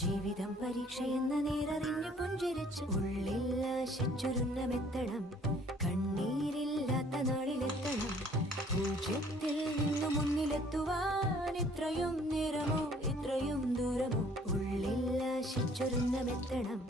ജീവിതം പരീക്ഷയെന്ന നേരറിഞ്ഞു പുഞ്ചിരിച്ച് ഉള്ളിൽ ആശിച്ചൊരുന്നമെത്തണം. കണ്ണീരില്ലാത്ത നാളിലെത്തണം. പൂജ്യത്തിൽ നിന്നു മുന്നിലെത്തുവാൻ ഇത്രയും നേരമോ ഇത്രയും ദൂരമോ? ഉള്ളിൽ ആശിച്ചൊരുന്നമെത്തണം.